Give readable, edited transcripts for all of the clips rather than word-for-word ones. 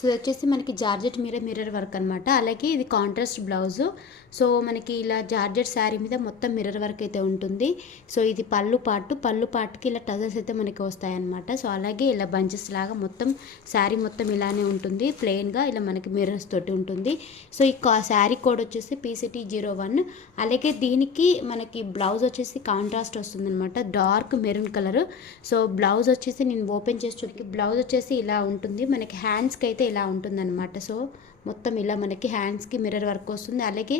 So ఇది వచ్చేసి మనకి జార్జెట్ మీద మిర్రర్ వర్క్ అనమాట. అలాగే ఇది కాంట్రాస్ట్ బ్లౌజు. సో మనకి ఇలా జార్జెట్ శారీ మీద మొత్తం మిర్రర్ వర్క్ అయితే ఉంటుంది. సో ఇది పళ్ళు పాటుకి ఇలా టజల్స్ అయితే మనకి వస్తాయన్నమాట. సో అలాగే ఇలా బంచెస్ లాగా మొత్తం శారీ మొత్తం ఇలానే ఉంటుంది, ప్లెయిన్గా ఇలా మనకి మిర్రర్స్ తోటి ఉంటుంది. సో ఈ శారీ కోడ్ వచ్చేసి PCT01. అలాగే దీనికి మనకి బ్లౌజ్ వచ్చేసి కాంట్రాస్ట్ వస్తుందన్నమాట, dark maroon colour. So blouse వచ్చేసి నేను ఓపెన్ చేసి చూపి, బ్లౌజ్ వచ్చేసి ఇలా ఉంటుంది, మనకి హ్యాండ్స్కి అయితే ఇలా ఉంటుందన్నమాట. సో మొత్తం ఇలా మనకి హ్యాండ్స్కి మిర్రర్ వర్క్ వస్తుంది. అలాగే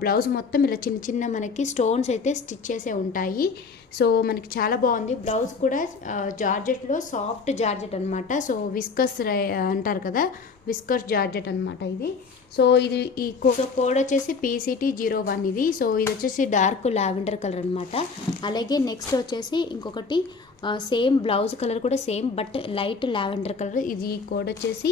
బ్లౌజ్ మొత్తం ఇలా చిన్న చిన్న మనకి స్టోన్స్ అయితే స్టిచ్ చేసే ఉంటాయి. సో మనకి చాలా బాగుంది. బ్లౌజ్ కూడా జార్జెట్లో సాఫ్ట్ జార్జెట్ అనమాట. సో విస్కస్ అంటారు కదా, విస్కస్ జార్జెట్ అనమాట ఇది. సో ఇది ఈ కోడ్ వచ్చేసి PCT01 ఇది. సో ఇది వచ్చేసి డార్క్ లావెండర్ కలర్ అనమాట. అలాగే నెక్స్ట్ వచ్చేసి ఇంకొకటి సేమ్ బ్లౌజ్ కలర్ కూడా same but light lavender colour. ఇది కోడ్ వచ్చేసి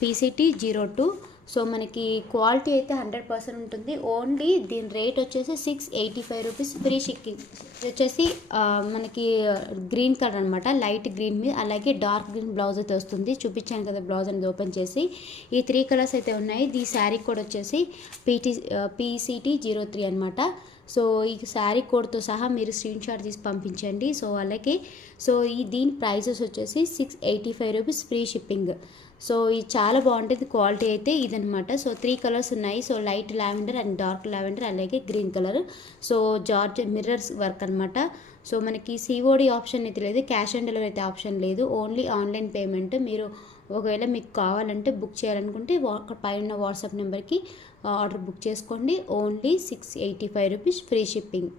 PCT02. సో మనకి క్వాలిటీ అయితే 100% ఉంటుంది. ఓన్లీ దీని రేట్ వచ్చేసి 685 రూపీస్ ఫ్రీ షిప్పింగ్. వచ్చేసి మనకి గ్రీన్ కలర్ అనమాట, లైట్ గ్రీన్ మీద అలాగే డార్క్ గ్రీన్ బ్లౌజ్ అయితే వస్తుంది. చూపించాను కదా బ్లౌజ్ అనేది ఓపెన్ చేసి. ఈ 3 కలర్స్ అయితే ఉన్నాయి. ఈ శారీ కోడ్ వచ్చేసి PCT03 అనమాట. సో ఈ శారీ కోడ్తో సహా మీరు స్క్రీన్ షాట్ తీసి పంపించండి. సో అలాగే దీని ప్రైజెస్ వచ్చేసి 685 రూపీస్ ఫ్రీ షిప్పింగ్. సో ఇది చాలా బాగుంటుంది క్వాలిటీ అయితే ఇదనమాట. సో 3 కలర్స్ ఉన్నాయి. So light lavender and dark lavender అలాగే green colour. So georgette mirrors work అనమాట. సో మనకి COD ఆప్షన్ అయితే లేదు, క్యాష్ ఆన్ డెలివరీ అయితే ఆప్షన్ లేదు, ఓన్లీ ఆన్లైన్ పేమెంట్. మీరు ఒకవేళ మీకు కావాలంటే బుక్ చేయాలనుకుంటే పైన వాట్సాప్ నెంబర్కి ఆర్డర్ బుక్ చేసుకోండి. Only 685 rupees free shipping.